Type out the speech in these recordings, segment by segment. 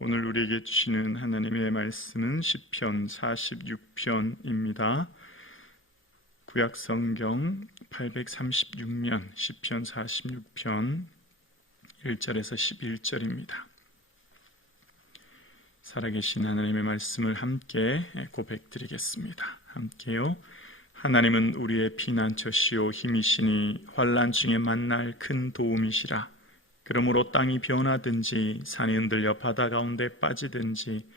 오늘 우리에게 주시는 하나님의 말씀은 시편 46편입니다. 구약성경 836면 시편 46편 1절에서 11절입니다. 살아계신 하나님의 말씀을 함께 고백드리겠습니다. 함께요. 하나님은 우리의 피난처시오 힘이시니 환난 중에 만날 큰 도움이시라. 그러므로 땅이 변하든지 산이 흔들려 바다 가운데 빠지든지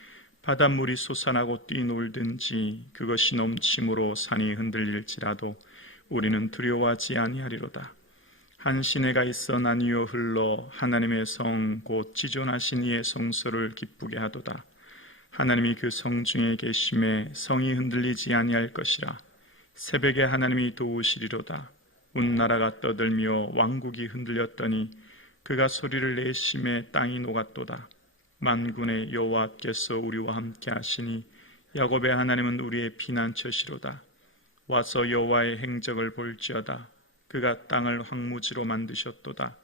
바닷물이 솟아나고 뛰놀든지 그것이 넘침으로 산이 흔들릴지라도 우리는 두려워하지 아니하리로다. 한 시내가 있어 나뉘어 흘러 하나님의 성 곧 지존하신 이의 성소를 기쁘게 하도다. 하나님이 그 성 중에 계심에 성이 흔들리지 아니할 것이라. 새벽에 하나님이 도우시리로다. 온 나라가 떠들며 왕국이 흔들렸더니 그가 소리를 내심에 땅이 녹았도다. 만군의 여호와께서 우리와 함께 하시니 야곱의 하나님은 우리의 피난처시로다. 와서 여호와의 행적을 볼지어다. 그가 땅을 황무지로 만드셨도다.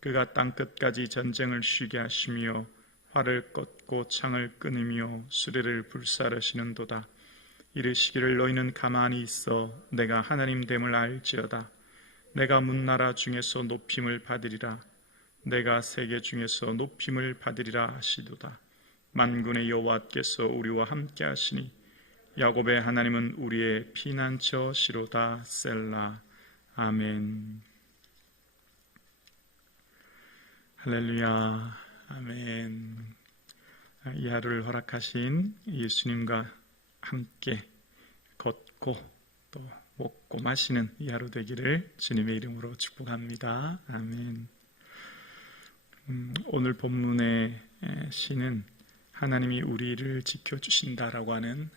그가 땅끝까지 전쟁을 쉬게 하시며 활을 꺾고 창을 끊으며 수레를 불사르시는도다. 이르시기를 너희는 가만히 있어 내가 하나님됨을 알지어다. 내가 문나라 중에서 높임을 받으리라. 내가 세계 중에서 높임을 받으리라 하시도다. 만군의 여호와께서 우리와 함께 하시니 야곱의 하나님은 우리의 피난처시로다. 셀라. 아멘. 할렐루야. 아멘. 이 하루를 허락하신 예수님과 함께 걷고 또 먹고 마시는 이 하루 되기를 주님의 이름으로 축복합니다. 아멘. 오늘 본문의 시는 하나님이 우리를 지켜주신다라고 하는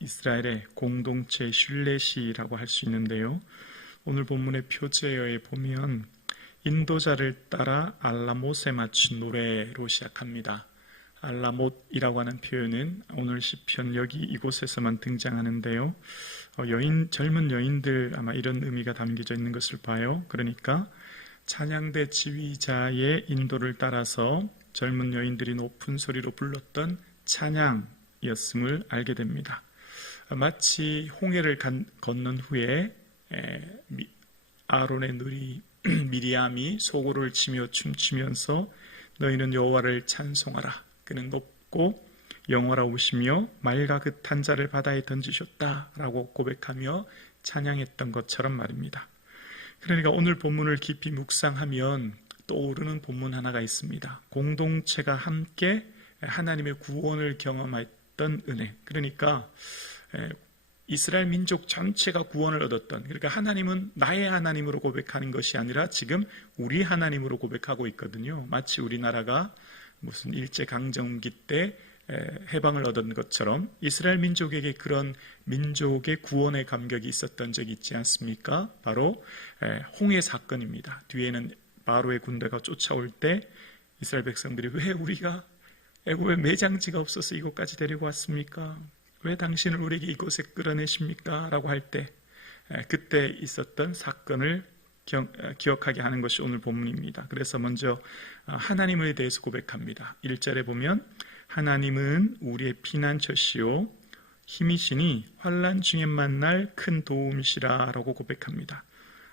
이스라엘의 공동체 신뢰시라고 할 수 있는데요. 오늘 본문의 표제어에 보면 인도자를 따라 알라못에 맞춘 노래로 시작합니다. 알라못이라고 하는 표현은 오늘 시편 여기 이곳에서만 등장하는데요. 젊은 여인들 아마 이런 의미가 담겨져 있는 것을 봐요. 그러니까 찬양대 지휘자의 인도를 따라서 젊은 여인들이 높은 소리로 불렀던 찬양이었음을 알게 됩니다. 마치 홍해를 건넌 후에 아론의 누이 미리암이 소고를 치며 춤추면서 너희는 여호와를 찬송하라. 그는 높고 영원하시며 맑아 긋한 자를 바다에 던지셨다라고 고백하며 찬양했던 것처럼 말입니다. 그러니까 오늘 본문을 깊이 묵상하면 떠오르는 본문 하나가 있습니다. 공동체가 함께 하나님의 구원을 경험했던 은혜. 그러니까 이스라엘 민족 전체가 구원을 얻었던, 그러니까 하나님은 나의 하나님으로 고백하는 것이 아니라 지금 우리 하나님으로 고백하고 있거든요. 마치 우리나라가 무슨 일제강점기 때 해방을 얻은 것처럼 이스라엘 민족에게 그런 민족의 구원의 감격이 있었던 적이 있지 않습니까? 바로 홍해 사건입니다. 뒤에는 바로의 군대가 쫓아올 때 이스라엘 백성들이 왜 우리가 애굽에 매장지가 없어서 이곳까지 데리고 왔습니까? 왜 당신을 우리에게 이곳에 끌어내십니까? 라고 할 때 그때 있었던 사건을 기억하게 하는 것이 오늘 본문입니다. 그래서 먼저 하나님에 대해서 고백합니다. 1절에 보면 하나님은 우리의 피난처시오 힘이시니 환난 중에 만날 큰 도움이시라 라고 고백합니다.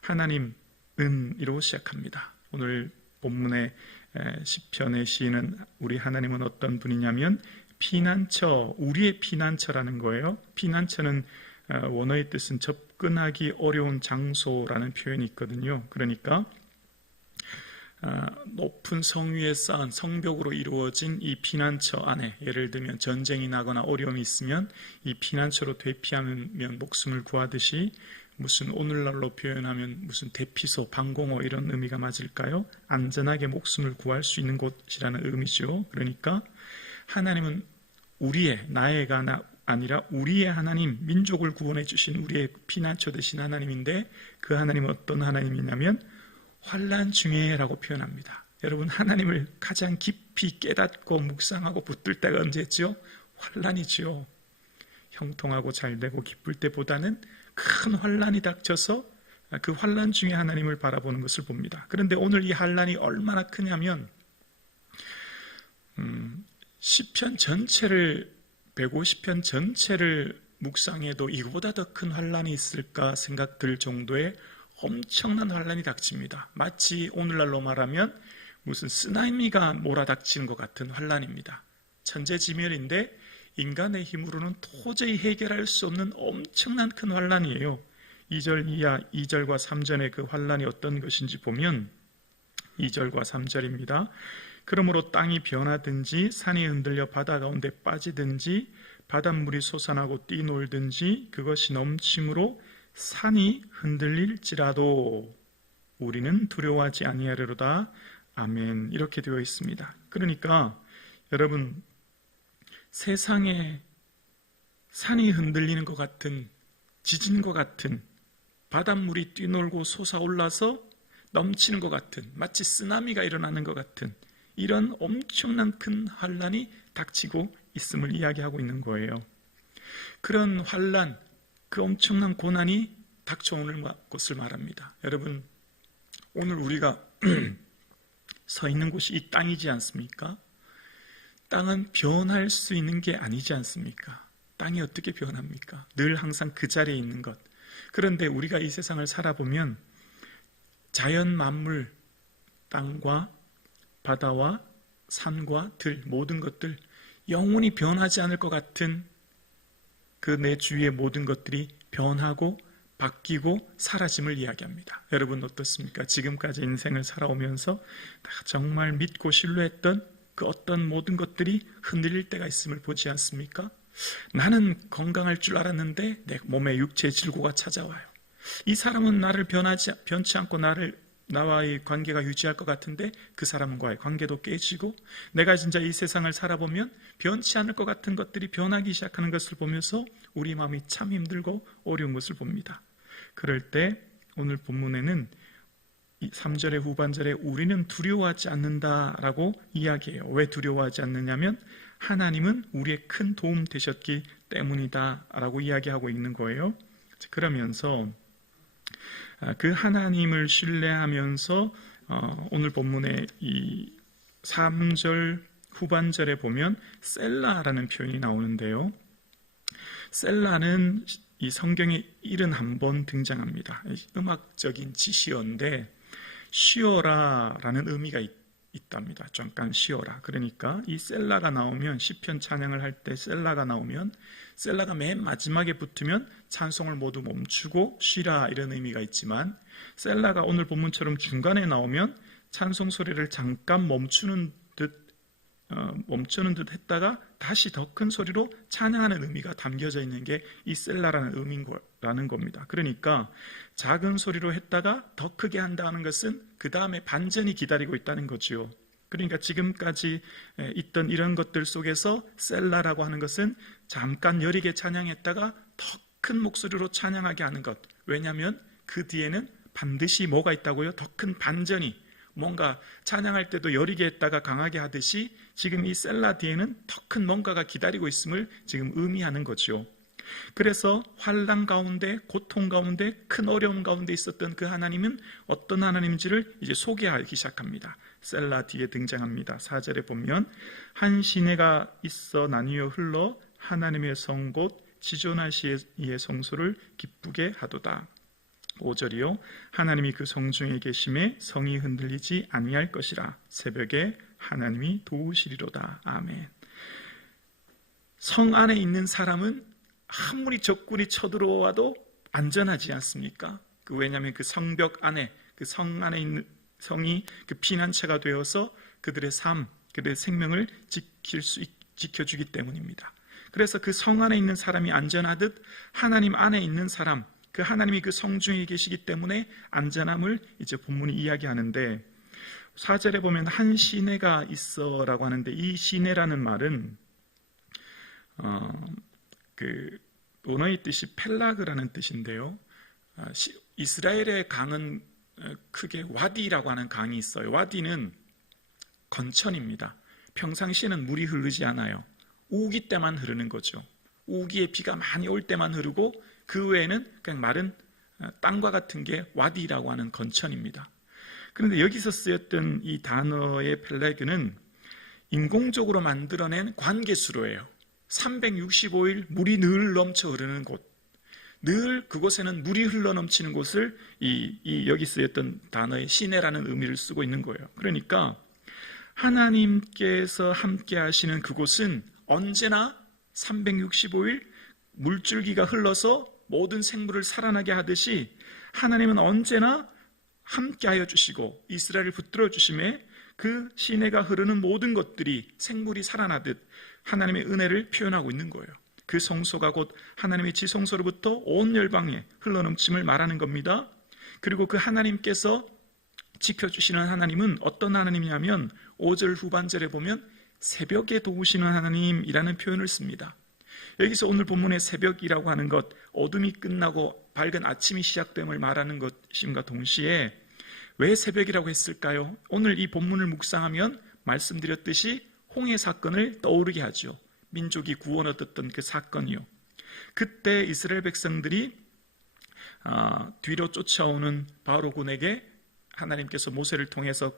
하나님은 이로 시작합니다. 오늘 본문의 시편의 시인은 우리 하나님은 어떤 분이냐면 피난처, 우리의 피난처라는 거예요. 피난처는 원어의 뜻은 접근하기 어려운 장소라는 표현이 있거든요. 그러니까 높은 성 위에 쌓은 성벽으로 이루어진 이 피난처 안에 예를 들면 전쟁이 나거나 어려움이 있으면 이 피난처로 되피하면 목숨을 구하듯이 무슨 오늘날로 표현하면 무슨 대피소, 방공호 이런 의미가 맞을까요? 안전하게 목숨을 구할 수 있는 곳이라는 의미죠. 그러니까 하나님은 우리의, 나의가 아니라 우리의 하나님, 민족을 구원해 주신 우리의 피난처 되신 하나님인데 그 하나님은 어떤 하나님이냐면 환난 중에 라고 표현합니다. 여러분 하나님을 가장 깊이 깨닫고 묵상하고 붙들 때가 언제죠? 환난이죠. 형통하고 잘되고 기쁠 때보다는 큰 환난이 닥쳐서 그 환난 중에 하나님을 바라보는 것을 봅니다. 그런데 오늘 이 환난이 얼마나 크냐면 시편 전체를 150편 전체를 묵상해도 이거보다 더 큰 환란이 있을까 생각들 정도의 엄청난 환란이 닥칩니다. 마치 오늘날로 말하면 무슨 쓰나미가 몰아닥치는 것 같은 환란입니다. 천재지멸인데 인간의 힘으로는 도저히 해결할 수 없는 엄청난 큰 환란이에요. 2절 이하 2절과 3절의 그 환란이 어떤 것인지 보면 2절과 3절입니다. 그러므로 땅이 변하든지 산이 흔들려 바다 가운데 빠지든지 바닷물이 솟아나고 뛰놀든지 그것이 넘침으로 산이 흔들릴지라도 우리는 두려워하지 아니하리로다. 아멘. 이렇게 되어 있습니다. 그러니까 여러분, 세상에 산이 흔들리는 것 같은, 지진과 같은, 바닷물이 뛰놀고 솟아올라서 넘치는 것 같은, 마치 쓰나미가 일어나는 것 같은 이런 엄청난 큰 환란이 닥치고 있음을 이야기하고 있는 거예요. 그런 환란, 그 엄청난 고난이 닥쳐오는 것을 말합니다. 여러분, 오늘 우리가 서 있는 곳이 이 땅이지 않습니까? 땅은 변할 수 있는 게 아니지 않습니까? 땅이 어떻게 변합니까? 늘 항상 그 자리에 있는 것. 그런데 우리가 이 세상을 살아보면 자연 만물, 땅과 바다와 산과 들, 모든 것들 영원히 변하지 않을 것 같은 그 내 주위의 모든 것들이 변하고 바뀌고 사라짐을 이야기합니다. 여러분 어떻습니까? 지금까지 인생을 살아오면서 정말 믿고 신뢰했던 그 어떤 모든 것들이 흔들릴 때가 있음을 보지 않습니까? 나는 건강할 줄 알았는데 내 몸에 육체의 질고가 찾아와요. 이 사람은 나를 변치 않고 나와의 관계가 유지할 것 같은데 그 사람과의 관계도 깨지고, 내가 진짜 이 세상을 살아보면 변치 않을 것 같은 것들이 변하기 시작하는 것을 보면서 우리 마음이 참 힘들고 어려운 것을 봅니다. 그럴 때 오늘 본문에는 3절의 후반절에 우리는 두려워하지 않는다라고 이야기해요. 왜 두려워하지 않느냐면 하나님은 우리의 큰 도움 되셨기 때문이다 라고 이야기하고 있는 거예요. 그러면서 그 하나님을 신뢰하면서 오늘 본문의 이 3절 후반절에 보면 셀라라는 표현이 나오는데요. 셀라는 이 성경에 71번 등장합니다. 음악적인 지시어인데 쉬어라라는 의미가 있답니다. 잠깐 쉬어라. 그러니까 이 셀라가 나오면, 시편 찬양을 할 때 셀라가 나오면, 셀라가 맨 마지막에 붙으면 찬송을 모두 멈추고 쉬라 이런 의미가 있지만, 셀라가 오늘 본문처럼 중간에 나오면 찬송 소리를 잠깐 멈추는 듯 했다가 다시 더 큰 소리로 찬양하는 의미가 담겨져 있는 게 이 셀라라는 의미라는 겁니다. 그러니까 작은 소리로 했다가 더 크게 한다는 것은 그 다음에 반전이 기다리고 있다는 거죠. 그러니까 지금까지 있던 이런 것들 속에서 셀라라고 하는 것은 잠깐 여리게 찬양했다가 더 큰 목소리로 찬양하게 하는 것. 왜냐하면 그 뒤에는 반드시 뭐가 있다고요? 더 큰 반전이, 뭔가 찬양할 때도 여리게 했다가 강하게 하듯이 지금 이 셀라 뒤에는 더 큰 뭔가가 기다리고 있음을 지금 의미하는 거죠. 그래서 환난 가운데, 고통 가운데, 큰 어려움 가운데 있었던 그 하나님은 어떤 하나님인지를 이제 소개하기 시작합니다. 셀라 뒤에 등장합니다. 4절에 보면 한 시내가 있어 나뉘어 흘러 하나님의 성 곧 지존하시의 성소를 기쁘게 하도다. 5절이요. 하나님이 그 성 중에 계심에 성이 흔들리지 아니할 것이라. 새벽에 하나님이 도우시리로다. 아멘. 성 안에 있는 사람은 아무리 적군이 쳐들어와도 안전하지 않습니까? 왜냐하면 그 성벽 안에, 그 성 안에 있는 성이 그 피난처가 되어서 그들의 삶, 그들의 생명을 지켜주기 때문입니다. 그래서 그 성 안에 있는 사람이 안전하듯 하나님 안에 있는 사람, 그 하나님이 그 성 중에 계시기 때문에 안전함을 이제 본문이 이야기하는데, 4절에 보면 한 시내가 있어라고 하는데, 이 시내라는 말은 그 원어의 뜻이 펠라그라는 뜻인데요. 이스라엘의 강은 크게 와디라고 하는 강이 있어요. 와디는 건천입니다. 평상시에는 물이 흐르지 않아요. 우기 때만 흐르는 거죠. 우기에 비가 많이 올 때만 흐르고 그 외에는 그냥 마른 땅과 같은 게 와디라고 하는 건천입니다. 그런데 여기서 쓰였던 이 단어의 펠레그는 인공적으로 만들어낸 관계수로예요. 365일 물이 늘 넘쳐 흐르는 곳, 늘 그곳에는 물이 흘러 넘치는 곳을 여기 쓰였던 단어의 시내라는 의미를 쓰고 있는 거예요. 그러니까 하나님께서 함께 하시는 그곳은 언제나 365일 물줄기가 흘러서 모든 생물을 살아나게 하듯이 하나님은 언제나 함께하여 주시고 이스라엘을 붙들어 주심에 그 시내가 흐르는 모든 것들이 생물이 살아나듯 하나님의 은혜를 표현하고 있는 거예요. 그 성소가 곧 하나님의 지성소로부터 온 열방에 흘러넘침을 말하는 겁니다. 그리고 그 하나님께서 지켜주시는 하나님은 어떤 하나님이냐면 5절 후반절에 보면 새벽에 도우시는 하나님이라는 표현을 씁니다. 여기서 오늘 본문의 새벽이라고 하는 것, 어둠이 끝나고 밝은 아침이 시작됨을 말하는 것임과 동시에 왜 새벽이라고 했을까요? 오늘 이 본문을 묵상하면 말씀드렸듯이 홍해 사건을 떠오르게 하죠. 민족이 구원 얻었던 그 사건이요. 그때 이스라엘 백성들이 뒤로 쫓아오는 바로군에게 하나님께서 모세를 통해서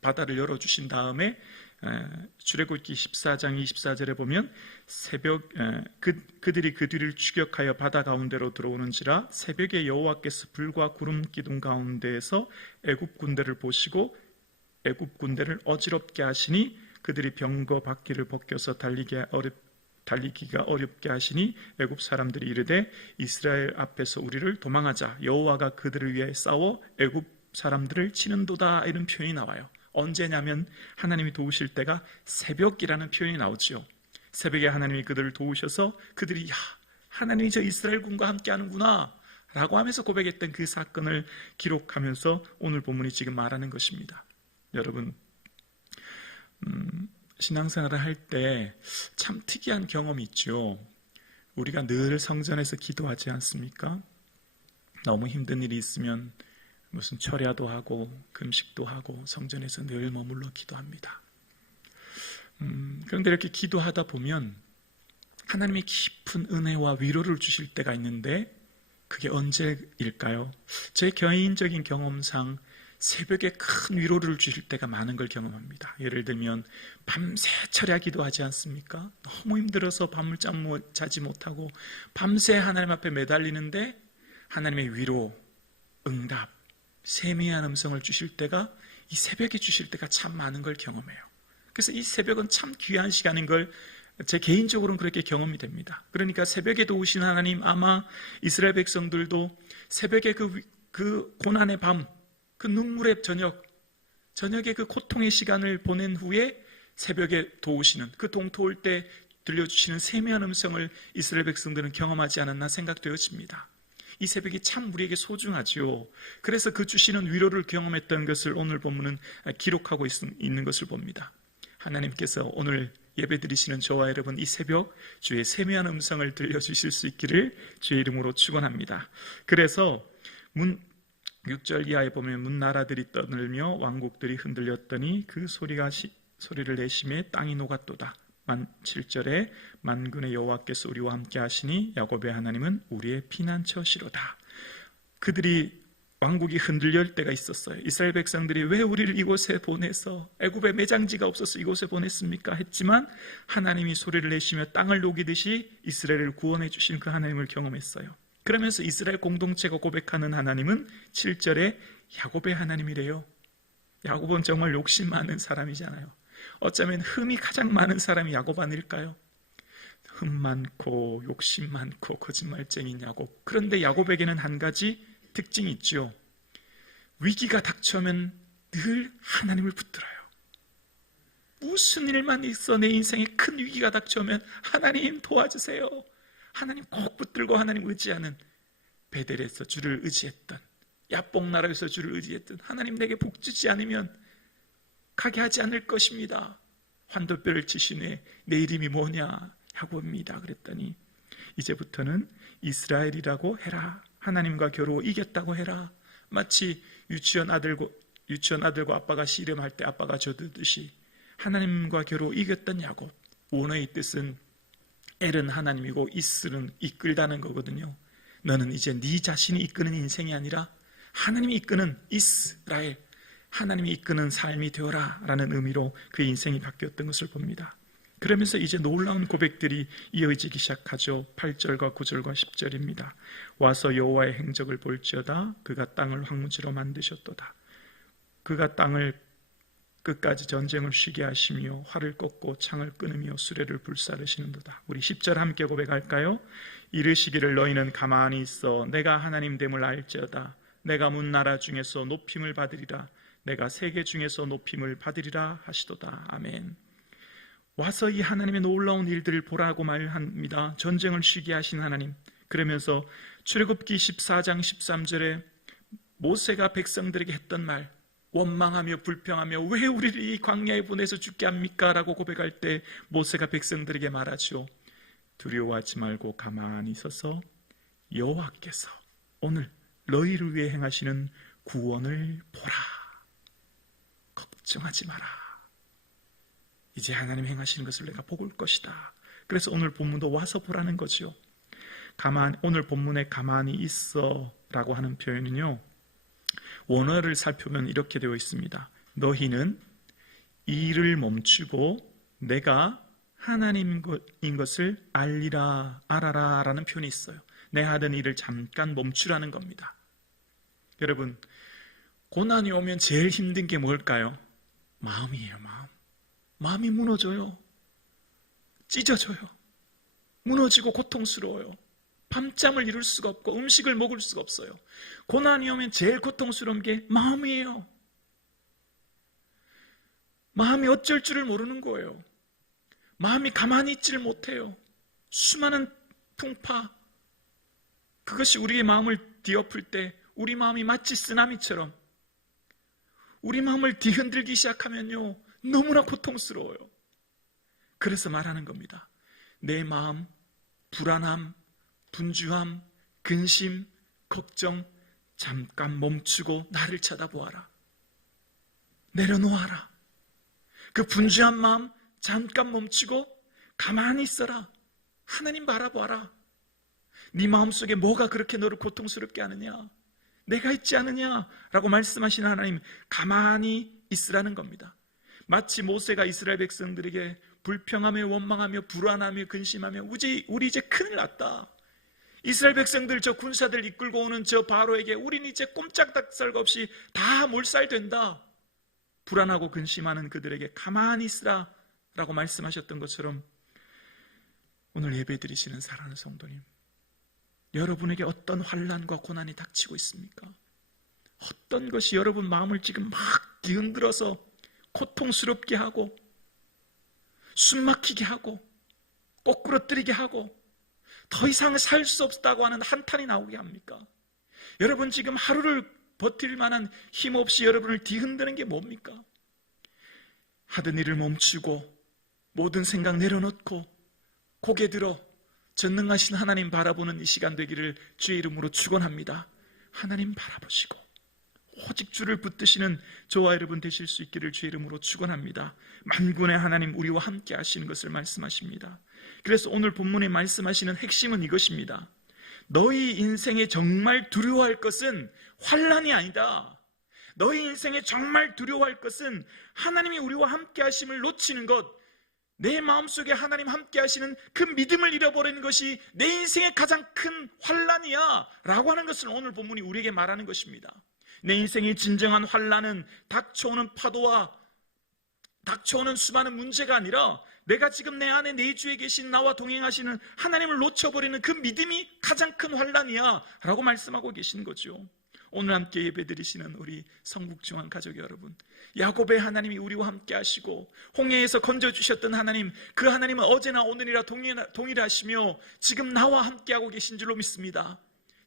바다를 열어주신 다음에 출애굽기 14장 24절에 보면 그들이 그 뒤를 추격하여 바다 가운데로 들어오는지라 새벽에 여호와께서 불과 구름 기둥 가운데에서 애굽 군대를 보시고 애굽 군대를 어지럽게 하시니 그들이 병거 바퀴를 벗겨서 달리기가 어렵게 하시니 애굽 사람들이 이르되 이스라엘 앞에서 우리를 도망하자 여호와가 그들을 위해 싸워 애굽 사람들을 치는도다 이런 표현이 나와요. 언제냐면 하나님이 도우실 때가 새벽이라는 표현이 나오죠. 새벽에 하나님이 그들을 도우셔서 그들이 하나님이 저 이스라엘 군과 함께 하는구나 라고 하면서 고백했던 그 사건을 기록하면서 오늘 본문이 지금 말하는 것입니다. 여러분 신앙생활을 할 때 참 특이한 경험이 있죠. 우리가 늘 성전에서 기도하지 않습니까? 너무 힘든 일이 있으면 무슨 철야도 하고 금식도 하고 성전에서 늘 머물러 기도합니다. 그런데 이렇게 기도하다 보면 하나님의 깊은 은혜와 위로를 주실 때가 있는데 그게 언제일까요? 제 개인적인 경험상 새벽에 큰 위로를 주실 때가 많은 걸 경험합니다. 예를 들면 밤새 철야 기도하지 않습니까? 너무 힘들어서 밤을 자지 못하고 밤새 하나님 앞에 매달리는데 하나님의 위로, 응답, 세미한 음성을 주실 때가 이 새벽에 주실 때가 참 많은 걸 경험해요. 그래서 이 새벽은 참 귀한 시간인 걸 제 개인적으로는 그렇게 경험이 됩니다. 그러니까 새벽에 도우신 하나님, 아마 이스라엘 백성들도 새벽에 그 고난의 밤, 그 눈물의 저녁에 그 고통의 시간을 보낸 후에 새벽에 도우시는 그 동토올 때 들려주시는 세미한 음성을 이스라엘 백성들은 경험하지 않았나 생각되어집니다. 이 새벽이 참 우리에게 소중하지요. 그래서 그 주시는 위로를 경험했던 것을 오늘 본문은 기록하고 있는 것을 봅니다. 하나님께서 오늘 예배드리시는 저와 여러분 이 새벽 주의 세미한 음성을 들려주실 수 있기를 주의 이름으로 축원합니다. 그래서 6절 이하에 보면 문나라들이 떠들며 왕국들이 흔들렸더니 그 소리를 내심에 땅이 녹았도다. 7절에 만군의 여호와께서 우리와 함께 하시니 야곱의 하나님은 우리의 피난처시로다. 그들이 왕국이 흔들릴 때가 있었어요. 이스라엘 백성들이 왜 우리를 이곳에 보내서 애굽에 매장지가 없어서 이곳에 보냈습니까? 했지만 하나님이 소리를 내시며 땅을 녹이듯이 이스라엘을 구원해 주신 그 하나님을 경험했어요. 그러면서 이스라엘 공동체가 고백하는 하나님은 7절에 야곱의 하나님이래요. 야곱은 정말 욕심 많은 사람이잖아요. 어쩌면 흠이 가장 많은 사람이 야곱 아닐까요? 흠 많고 욕심 많고 거짓말쟁이인 야곱. 그런데 야곱에게는 한 가지 특징이 있죠. 위기가 닥쳐오면 늘 하나님을 붙들어요. 무슨 일만 있어 내 인생에 큰 위기가 닥쳐오면 하나님 도와주세요. 하나님 꼭 붙들고 하나님 의지하는, 베델에서 주를 의지했던, 야복나라에서 주를 의지했던, 하나님 내게 복 주지 않으면 가게 하지 않을 것입니다. 환도뼈를 치시네 내 이름이 뭐냐 야곱입니다. 그랬더니 이제부터는 이스라엘이라고 해라. 하나님과 겨루어 이겼다고 해라. 마치 유치원 아들과 아빠가 씨름할 때 아빠가 져두듯이 하나님과 겨루어 이겼던 야곱. 원어의 뜻은 엘은 하나님이고 이스는 이끌다는 거거든요. 너는 이제 네 자신이 이끄는 인생이 아니라 하나님이 이끄는 이스라엘, 하나님이 이끄는 삶이 되어라 라는 의미로 그의 인생이 바뀌었던 것을 봅니다. 그러면서 이제 놀라운 고백들이 이어지기 시작하죠. 8절과 9절과 10절입니다. 와서 여호와의 행적을 볼지어다. 그가 땅을 황무지로 만드셨도다. 그가 땅을 끝까지 전쟁을 쉬게 하시며 활을 꺾고 창을 끊으며 수레를 불사르시는도다. 우리 10절 함께 고백할까요? 이르시기를 너희는 가만히 있어 내가 하나님 됨을 알지어다. 내가 문나라 중에서 높임을 받으리라. 내가 세계 중에서 높임을 받으리라 하시도다. 아멘. 와서 이 하나님의 놀라운 일들을 보라고 말합니다. 전쟁을 쉬게 하신 하나님. 그러면서 출애굽기 14장 13절에 모세가 백성들에게 했던 말, 원망하며 불평하며 왜 우리를 이 광야에 보내서 죽게 합니까? 라고 고백할 때 모세가 백성들에게 말하죠. 두려워하지 말고 가만히 있어서 여호와께서 오늘 너희를 위해 행하시는 구원을 보라. 걱정하지 마라. 이제 하나님 행하시는 것을 내가 볼 것이다. 그래서 오늘 본문도 와서 보라는 거죠. 오늘 본문에 가만히 있어 라고 하는 표현은요, 원어를 살펴보면 이렇게 되어 있습니다. 너희는 일을 멈추고 내가 하나님인 것을 알아라 라는 표현이 있어요. 내 하던 일을 잠깐 멈추라는 겁니다. 여러분, 고난이 오면 제일 힘든 게 뭘까요? 마음이에요. 마음이 무너져요. 찢어져요. 무너지고 고통스러워요. 밤잠을 이룰 수가 없고 음식을 먹을 수가 없어요. 고난이 오면 제일 고통스러운 게 마음이에요. 마음이 어쩔 줄을 모르는 거예요. 마음이 가만히 있지를 못해요. 수많은 풍파, 그것이 우리의 마음을 뒤엎을 때 우리 마음이 마치 쓰나미처럼 우리 마음을 뒤흔들기 시작하면요, 너무나 고통스러워요. 그래서 말하는 겁니다. 내 마음, 불안함, 분주함, 근심, 걱정 잠깐 멈추고 나를 쳐다보아라. 내려놓아라. 그 분주한 마음 잠깐 멈추고 가만히 있어라. 하나님 바라봐라. 네 마음속에 뭐가 그렇게 너를 고통스럽게 하느냐? 내가 있지 않느냐? 라고 말씀하시는 하나님, 가만히 있으라는 겁니다. 마치 모세가 이스라엘 백성들에게 불평하며 원망하며 불안하며 근심하며 우리 이제 큰일 났다. 이스라엘 백성들, 저 군사들 이끌고 오는 저 바로에게 우린 이제 꼼짝달싹 없이 다 몰살된다. 불안하고 근심하는 그들에게 가만히 있으라 라고 말씀하셨던 것처럼 오늘 예배드리시는 사랑하는 성도님, 여러분에게 어떤 환난과 고난이 닥치고 있습니까? 어떤 것이 여러분 마음을 지금 막 뒤흔들어서 고통스럽게 하고 숨막히게 하고 꼬꾸러뜨리게 하고 더 이상 살 수 없다고 하는 한탄이 나오게 합니까? 여러분 지금 하루를 버틸 만한 힘 없이 여러분을 뒤흔드는 게 뭡니까? 하던 일을 멈추고 모든 생각 내려놓고 고개 들어 전능하신 하나님 바라보는 이 시간 되기를 주의 이름으로 축원합니다. 하나님 바라보시고 오직 주를 붙드시는 저와 여러분 되실 수 있기를 주의 이름으로 축원합니다. 만군의 하나님 우리와 함께 하시는 것을 말씀하십니다. 그래서 오늘 본문에 말씀하시는 핵심은 이것입니다. 너희 인생에 정말 두려워할 것은 환난이 아니다. 너희 인생에 정말 두려워할 것은 하나님이 우리와 함께 하심을 놓치는 것, 내 마음속에 하나님 함께 하시는 그 믿음을 잃어버리는 것이 내 인생의 가장 큰 환난이야 라고 하는 것을 오늘 본문이 우리에게 말하는 것입니다. 내 인생의 진정한 환난은 닥쳐오는 파도와 닥쳐오는 수많은 문제가 아니라 내가 지금 내 안에 내주에 계신 나와 동행하시는 하나님을 놓쳐버리는 그 믿음이 가장 큰 환난이야 라고 말씀하고 계신 거죠. 오늘 함께 예배드리시는 우리 성북중앙 가족 여러분, 야곱의 하나님이 우리와 함께 하시고 홍해에서 건져주셨던 하나님, 그 하나님은 어제나 오늘이라 동일하시며 지금 나와 함께하고 계신 줄로 믿습니다.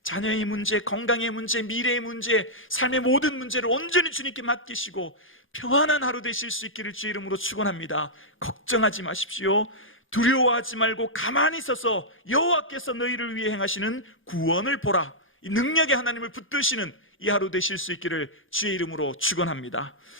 자녀의 문제, 건강의 문제, 미래의 문제, 삶의 모든 문제를 온전히 주님께 맡기시고 평안한 하루 되실 수 있기를 주의 이름으로 축원합니다. 걱정하지 마십시오. 두려워하지 말고 가만히 서서 여호와께서 너희를 위해 행하시는 구원을 보라. 이 능력의 하나님을 붙드시는 이 하루 되실 수 있기를 주의 이름으로 축원합니다.